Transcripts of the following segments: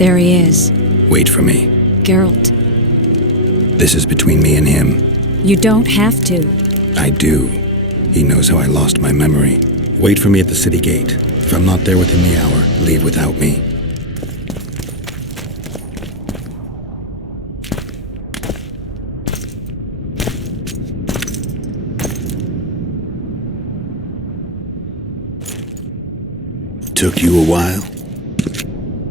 There he is. Wait for me. Geralt. This is between me and him. You don't have to. I do. He knows how I lost my memory. Wait for me at the city gate. If I'm not there within the hour, leave without me. Took you a while?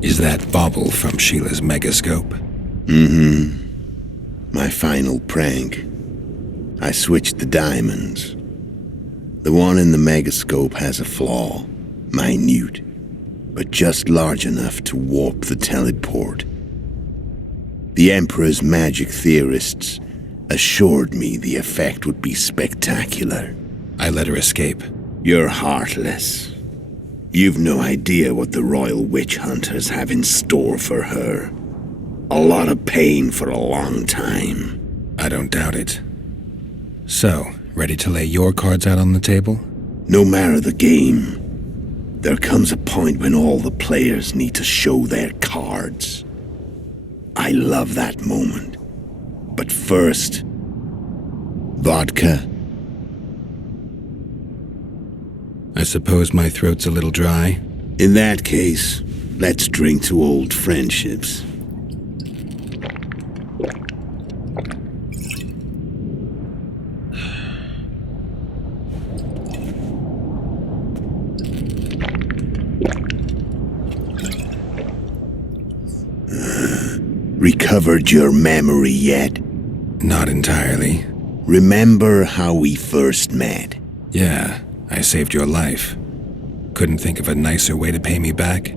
Is that bauble from Sheila's megascope? Mm-hmm. My final prank. I switched the diamonds. The one in the megascope has a flaw. Minute. But just large enough to warp the teleport. The Emperor's magic theorists assured me the effect would be spectacular. I let her escape. You're heartless. You've no idea what the royal witch hunters have in store for her. A lot of pain for a long time. I don't doubt it. So, ready to lay your cards out on the table? No matter the game, there comes a point when all the players need to show their cards. I love that moment. But first, vodka. I suppose my throat's a little dry. In that case, let's drink to old friendships. Recovered your memory yet? Not entirely. Remember how we first met? Yeah, I saved your life. Couldn't think of a nicer way to pay me back?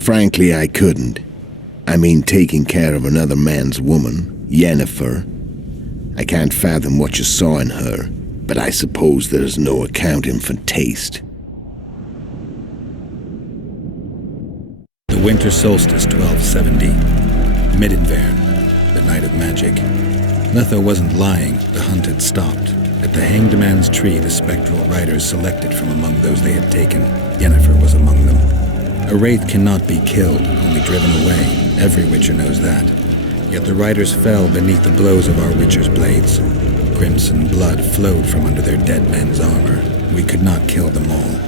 Frankly, I couldn't. I mean, taking care of another man's woman, Yennefer. I can't fathom what you saw in her, but I suppose there's no accounting for taste. The winter solstice 1270. Midinvern, the night of magic. Letho wasn't lying, the hunt had stopped. At the Hanged Man's Tree, the spectral riders selected from among those they had taken. Yennefer was among them. A wraith cannot be killed, only driven away. Every witcher knows that. Yet the riders fell beneath the blows of our witcher's blades. Crimson blood flowed from under their dead men's armor. We could not kill them all.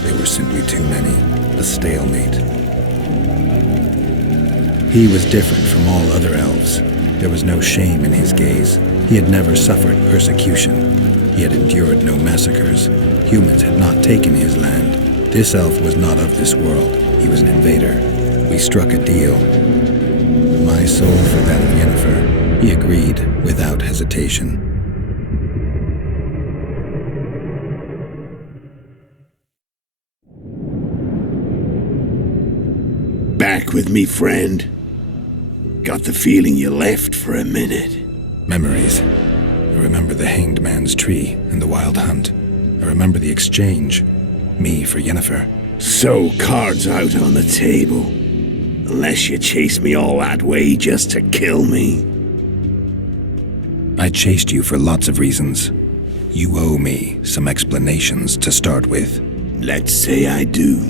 They were simply too many. A stalemate. He was different from all other elves. There was no shame in his gaze. He had never suffered persecution. He had endured no massacres. Humans had not taken his land. This elf was not of this world. He was an invader. We struck a deal. My soul for that of Yennefer. He agreed, without hesitation. Back with me, friend. Got the feeling you left for a minute. Memories. I remember the Hanged Man's Tree and the wild hunt. I remember the exchange. Me for Yennefer. So, cards out on the table. Unless you chase me all that way just to kill me. I chased you for lots of reasons. You owe me some explanations to start with. Let's say I do.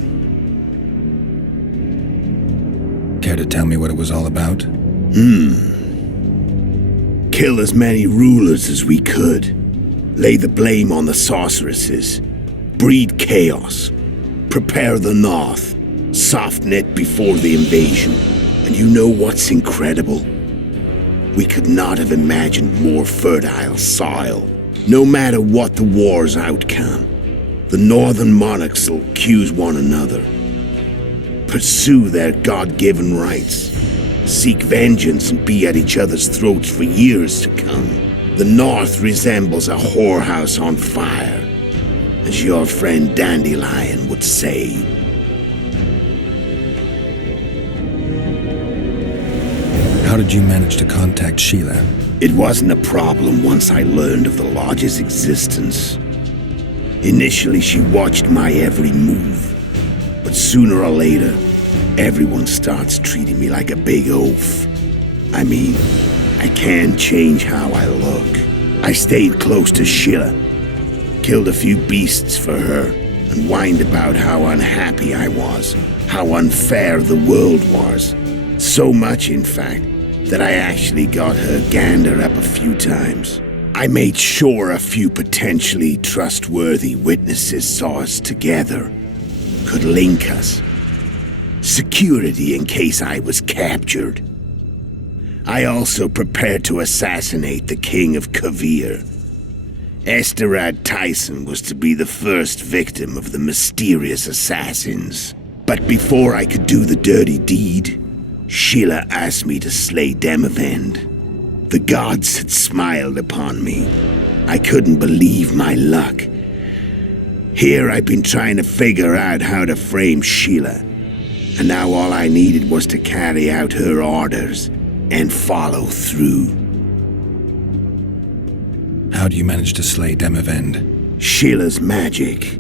Care to tell me what it was all about? Kill as many rulers as we could. Lay the blame on the sorceresses. Breed chaos. Prepare the north. Soften it before the invasion. And you know what's incredible? We could not have imagined more fertile soil. No matter what the war's outcome, the northern monarchs will accuse one another. Pursue their God-given rights. Seek vengeance and be at each other's throats for years to come. The North resembles a whorehouse on fire, as your friend Dandelion would say. How did you manage to contact Sheila? It wasn't a problem once I learned of the Lodge's existence. Initially, she watched my every move. But sooner or later, everyone starts treating me like a big oaf. I mean, I can't change how I look. I stayed close to Sheila, killed a few beasts for her, and whined about how unhappy I was, how unfair the world was. So much, in fact, that I actually got her gander up a few times. I made sure a few potentially trustworthy witnesses saw us together, could link us. Security in case I was captured. I also prepared to assassinate the King of Kavir. Esterad Tyson was to be the first victim of the mysterious assassins. But before I could do the dirty deed, Sheila asked me to slay Demavend. The gods had smiled upon me. I couldn't believe my luck. Here I've been trying to figure out how to frame Sheila, and now all I needed was to carry out her orders and follow through. How do you manage to slay Demavend? Sheila's magic.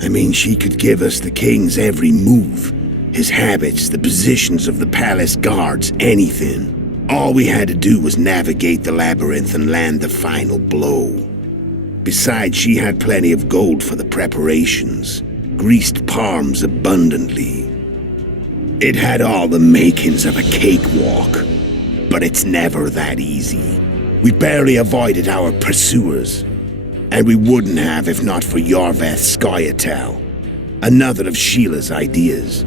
I mean, she could give us the king's every move. His habits, the positions of the palace guards, anything. All we had to do was navigate the labyrinth and land the final blow. Besides, she had plenty of gold for the preparations. Greased palms abundantly. It had all the makings of a cakewalk. But it's never that easy. We barely avoided our pursuers. And we wouldn't have if not for Yorveth Scoia'tael, another of Sheila's ideas.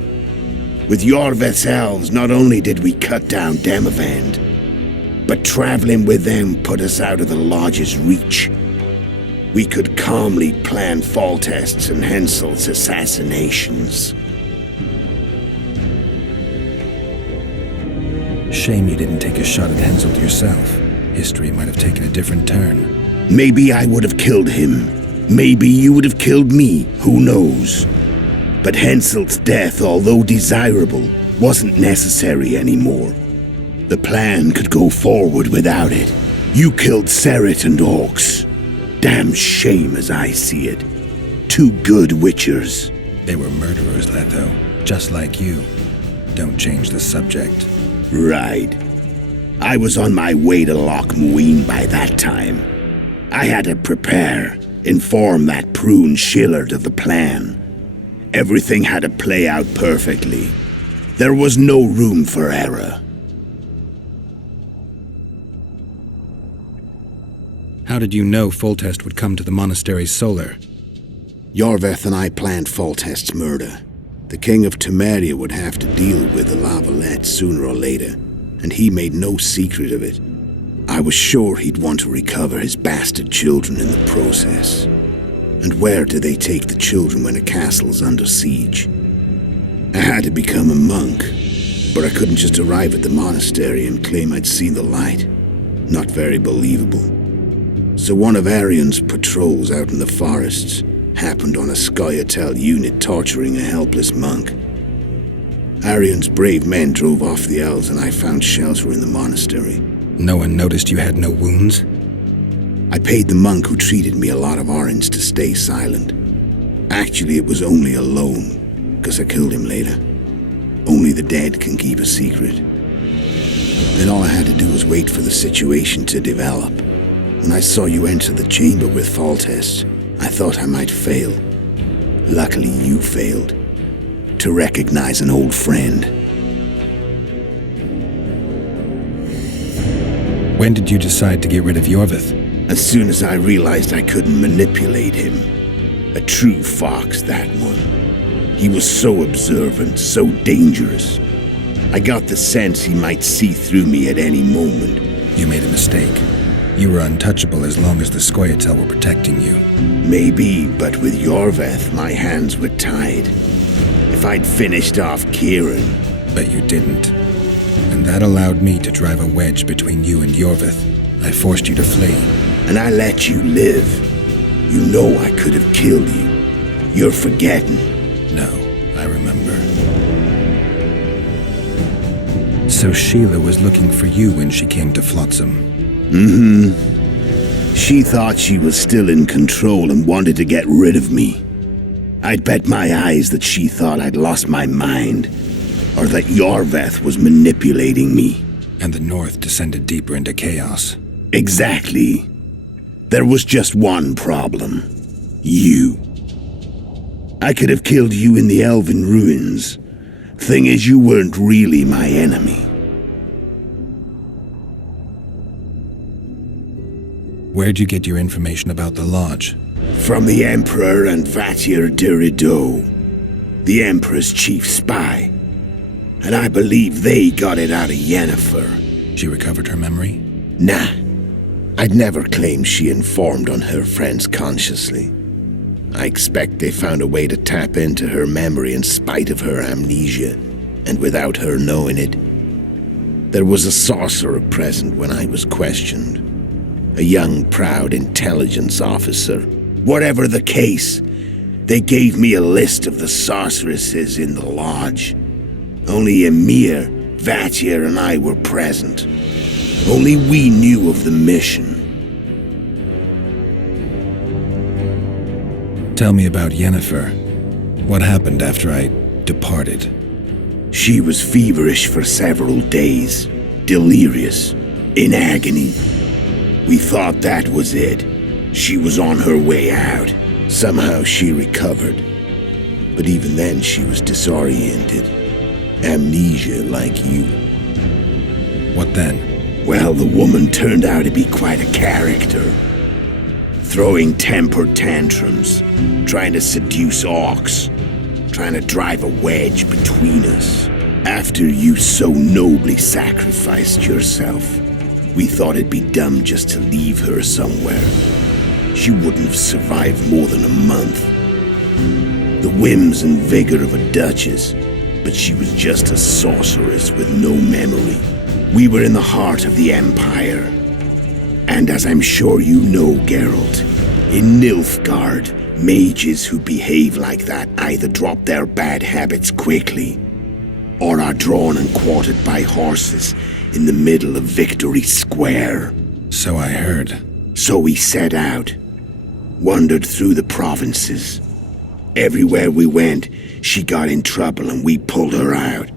With Yorveth's elves, not only did we cut down Demavend, but traveling with them put us out of the Lodge's reach. We could calmly plan Foltest's and Hensel's assassinations. Shame you didn't take a shot at Henselt yourself. History might have taken a different turn. Maybe I would have killed him. Maybe you would have killed me. Who knows? But Henselt's death, although desirable, wasn't necessary anymore. The plan could go forward without it. You killed Seret and Orcs. Damn shame as I see it. Two good witchers. They were murderers, Letho. Just like you. Don't change the subject. Right. I was on my way to Loch Muin by that time. I had to prepare, inform that prune Shillard of the plan. Everything had to play out perfectly. There was no room for error. How did you know Foltest would come to the monastery's solar? Yorveth and I planned Foltest's murder. The King of Temeria would have to deal with the Lavalette sooner or later, and he made no secret of it. I was sure he'd want to recover his bastard children in the process. And where do they take the children when a castle's under siege? I had to become a monk, but I couldn't just arrive at the monastery and claim I'd seen the light. Not very believable. So one of Arion's patrols out in the forests happened on a Scoia'tael unit torturing a helpless monk. Arion's brave men drove off the elves and I found shelter in the monastery. No one noticed you had no wounds? I paid the monk who treated me a lot of orange to stay silent. Actually, it was only a loan, because I killed him later. Only the dead can keep a secret. Then all I had to do was wait for the situation to develop. When I saw you enter the chamber with Foltest, I thought I might fail. Luckily, you failed. To recognize an old friend. When did you decide to get rid of Yorveth? As soon as I realized I couldn't manipulate him. A true fox, that one. He was so observant, so dangerous. I got the sense he might see through me at any moment. You made a mistake. You were untouchable as long as the Scoia'tael were protecting you. Maybe, but with Yorveth, my hands were tied. If I'd finished off Kieran... But you didn't. And that allowed me to drive a wedge between you and Yorveth. I forced you to flee. And I let you live. You know I could have killed you. You're forgetting. No, I remember. So Sheila was looking for you when she came to Flotsam. Mm-hmm. She thought she was still in control and wanted to get rid of me. I'd bet my eyes that she thought I'd lost my mind, or that Yorveth was manipulating me. And the North descended deeper into chaos. Exactly. There was just one problem. You. I could have killed you in the Elven ruins. Thing is, you weren't really my enemy. Where'd you get your information about the Lodge? From the Emperor and Vatier de Rideau, the Emperor's chief spy. And I believe they got it out of Yennefer. She recovered her memory? Nah. I'd never claim she informed on her friends consciously. I expect they found a way to tap into her memory in spite of her amnesia, and without her knowing it. There was a sorcerer present when I was questioned. A young, proud intelligence officer. Whatever the case, they gave me a list of the sorceresses in the Lodge. Only Emir, Vatier, and I were present. Only we knew of the mission. Tell me about Yennefer. What happened after I departed? She was feverish for several days, delirious, in agony. We thought that was it. She was on her way out. Somehow she recovered. But even then she was disoriented. Amnesia like you. What then? Well, the woman turned out to be quite a character. Throwing temper tantrums, trying to seduce orcs, trying to drive a wedge between us. After you so nobly sacrificed yourself, we thought it'd be dumb just to leave her somewhere. She wouldn't have survived more than a month. The whims and vigor of a duchess, but she was just a sorceress with no memory. We were in the heart of the Empire. And as I'm sure you know, Geralt, in Nilfgaard, mages who behave like that either drop their bad habits quickly, or are drawn and quartered by horses in the middle of Victory Square. So I heard. So we set out, wandered through the provinces. Everywhere we went, she got in trouble and we pulled her out.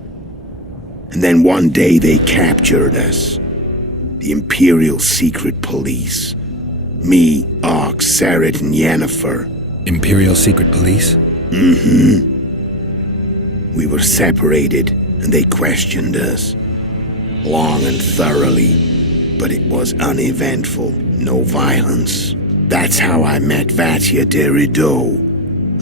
And then one day they captured us. The Imperial Secret Police. Me, Ox, Serret, and Yennefer. Imperial Secret Police? Mm-hmm. We were separated, and they questioned us. Long and thoroughly, but it was uneventful, no violence. That's how I met Vatier de Rideau,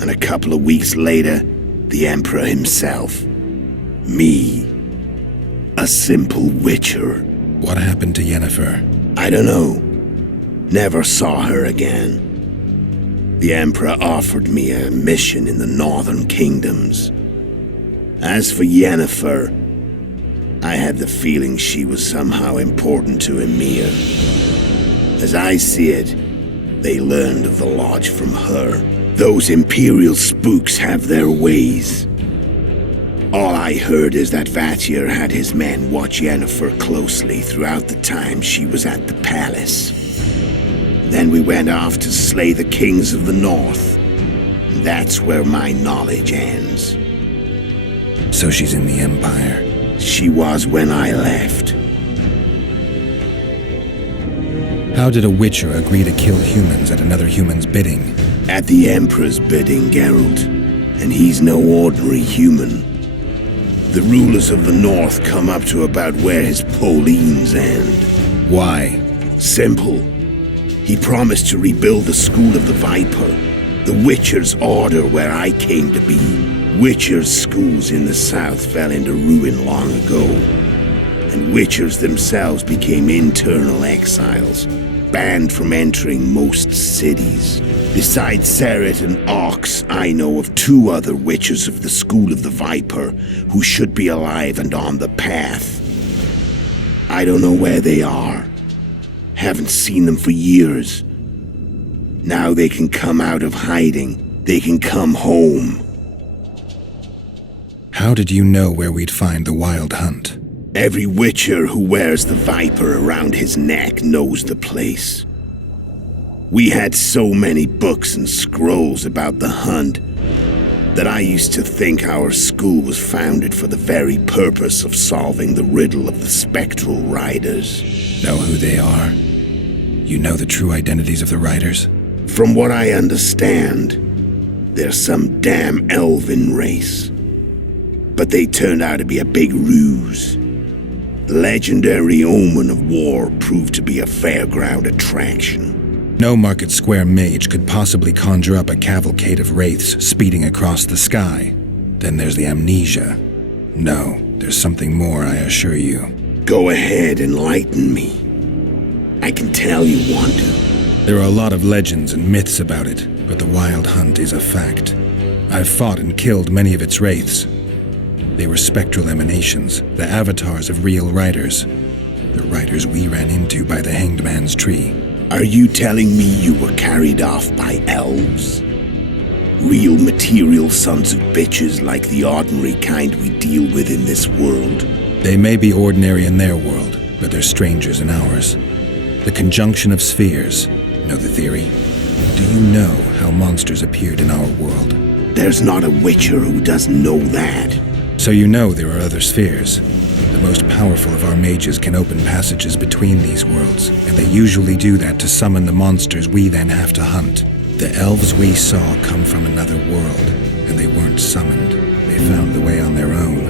and a couple of weeks later, the Emperor himself. Me. A simple witcher. What happened to Yennefer? I don't know. Never saw her again. The Emperor offered me a mission in the northern kingdoms. As for Yennefer, I had the feeling she was somehow important to Emir. As I see it, they learned of the Lodge from her. Those Imperial spooks have their ways. All I heard is that Vatier had his men watch Yennefer closely throughout the time she was at the palace. Then we went off to slay the kings of the north. That's where my knowledge ends. So she's in the Empire? She was when I left. How did a Witcher agree to kill humans at another human's bidding? At the Emperor's bidding, Geralt. And he's no ordinary human. The rulers of the North come up to about where his poleans end. Why? Simple. He promised to rebuild the School of the Viper, the Witcher's order where I came to be. Witcher's schools in the south fell into ruin long ago, and Witchers themselves became internal exiles, banned from entering most cities. Besides Serret and Ox, I know of 2 other Witchers of the School of the Viper who should be alive and on the path. I don't know where they are. Haven't seen them for years. Now they can come out of hiding. They can come home. How did you know where we'd find the Wild Hunt? Every Witcher who wears the Viper around his neck knows the place. We had so many books and scrolls about the hunt that I used to think our school was founded for the very purpose of solving the riddle of the spectral riders. Know who they are? You know the true identities of the riders? From what I understand, they're some damn elven race. but they turned out to be a big ruse. The legendary omen of war proved to be a fairground attraction. No market square mage could possibly conjure up a cavalcade of wraiths speeding across the sky. Then there's the amnesia. No, there's something more, I assure you. Go ahead, enlighten me. I can tell you want to. There are a lot of legends and myths about it, but the Wild Hunt is a fact. I've fought and killed many of its wraiths. They were spectral emanations, the avatars of real riders. The riders we ran into by the Hanged Man's Tree. Are you telling me you were carried off by elves? Real material sons of bitches like the ordinary kind we deal with in this world? They may be ordinary in their world, but they're strangers in ours. The conjunction of spheres. Know the theory? Do you know how monsters appeared in our world? There's not a witcher who doesn't know that. So you know there are other spheres. The most powerful of our mages can open passages between these worlds, and they usually do that to summon the monsters we then have to hunt. The elves we saw come from another world, and they weren't summoned. They found the way on their own.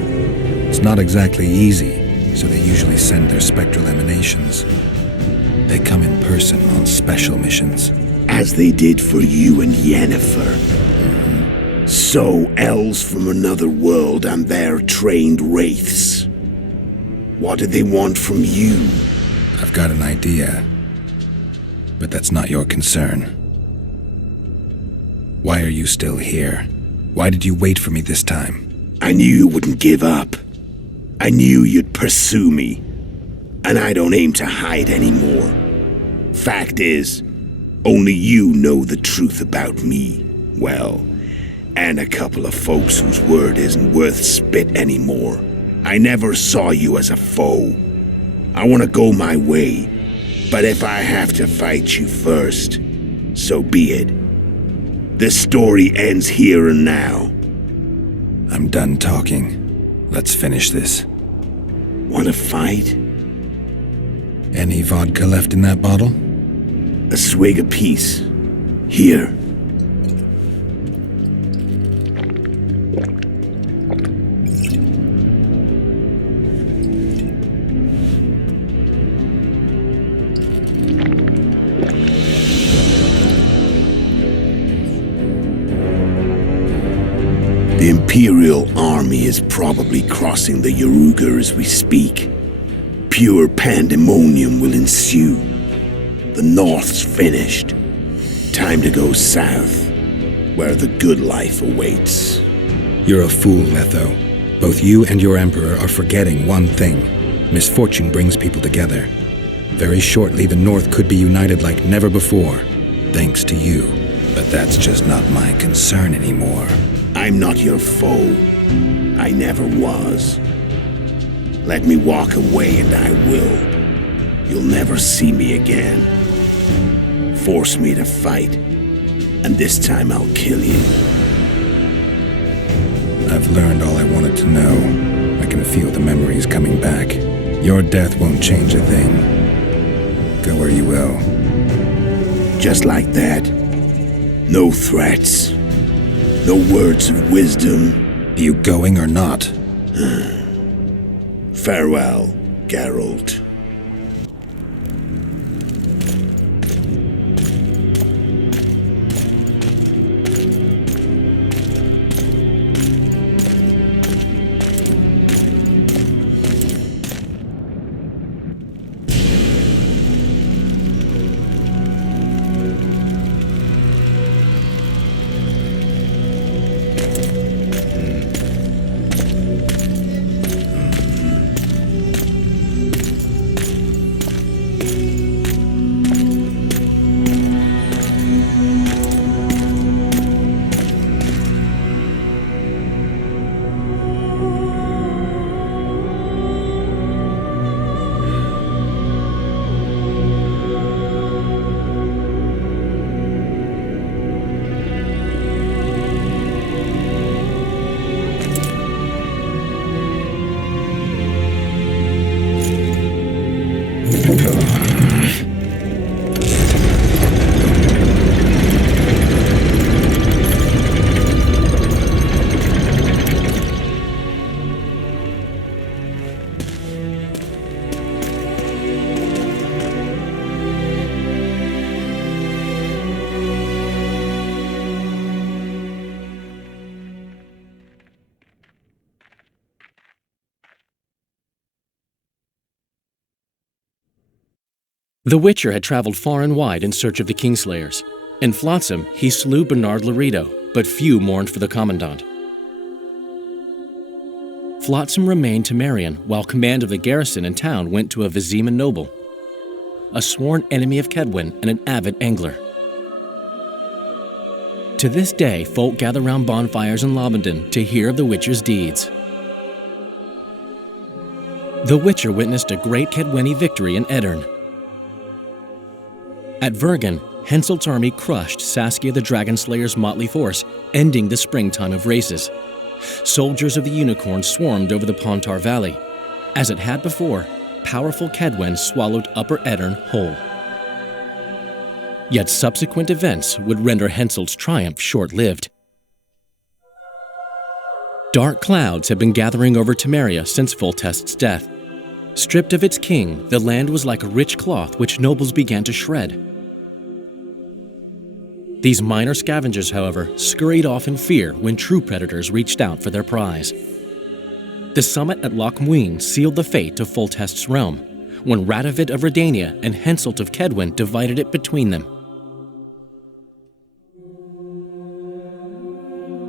It's not exactly easy, so they usually send their spectral emanations. They come in person on special missions. As they did for you and Yennefer. So, elves from another world and their trained wraiths. What do they want from you? I've got an idea, but that's not your concern. Why are you still here? Why did you wait for me this time? I knew you wouldn't give up. I knew you'd pursue me. And I don't aim to hide anymore. Fact is, only you know the truth about me. Well, and a couple of folks whose word isn't worth spit anymore. I never saw you as a foe. I want to go my way, but if I have to fight you first, so be it. This story ends here and now. I'm done talking. Let's finish this. Want to fight? Any vodka left in that bottle? A swig apiece. Here. The Imperial army is probably crossing the Yaruga as we speak. Pure pandemonium will ensue. The North's finished. Time to go south, where the good life awaits. You're a fool, Letho. Both you and your Emperor are forgetting one thing. Misfortune brings people together. Very shortly, the North could be united like never before, thanks to you. But that's just not my concern anymore. I'm not your foe. I never was. Let me walk away and I will. You'll never see me again. Force me to fight, and this time I'll kill you. I've learned all I wanted to know. I can feel the memories coming back. Your death won't change a thing. Go where you will. Just like that. No threats. No words of wisdom. Are you going or not? Farewell, Geralt. The Witcher had traveled far and wide in search of the Kingslayers. In Flotsam, he slew Bernard Laredo, but few mourned for the Commandant. Flotsam remained Temerian, while command of the garrison and town went to a Vizima noble, a sworn enemy of Kedwen and an avid angler. To this day, folk gather round bonfires in Lobendon to hear of the Witcher's deeds. The Witcher witnessed a great Kedweni victory in Edirn. At Vergen, Henselt's army crushed Saskia the Dragonslayer's motley force, ending the springtime of races. Soldiers of the Unicorn swarmed over the Pontar Valley. As it had before, powerful Kedwen swallowed Upper Edirn whole. Yet subsequent events would render Henselt's triumph short-lived. Dark clouds had been gathering over Temeria since Foltest's death. Stripped of its king, the land was like a rich cloth which nobles began to shred. These minor scavengers, however, scurried off in fear when true predators reached out for their prize. The summit at Loch Muin sealed the fate of Foltest's realm, when Radovid of Redania and Henselt of Kedwen divided it between them.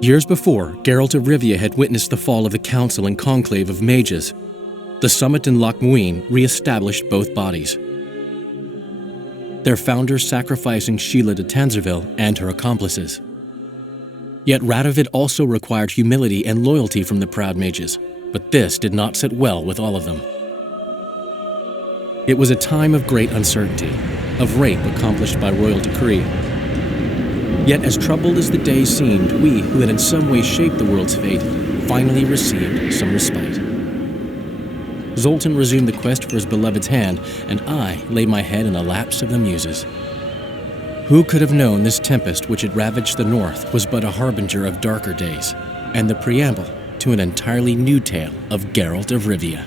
Years before, Geralt of Rivia had witnessed the fall of the Council and Conclave of Mages. The summit in Loch Muin re-established both bodies, their founders sacrificing Sheila de Tanzerville and her accomplices. Yet Radovid also required humility and loyalty from the proud mages, but this did not sit well with all of them. It was a time of great uncertainty, of rape accomplished by royal decree. Yet as troubled as the days seemed, we, who had in some way shaped the world's fate, finally received some respite. Zoltan resumed the quest for his beloved's hand, and I laid my head in the laps of the muses. Who could have known this tempest which had ravaged the north was but a harbinger of darker days, and the preamble to an entirely new tale of Geralt of Rivia.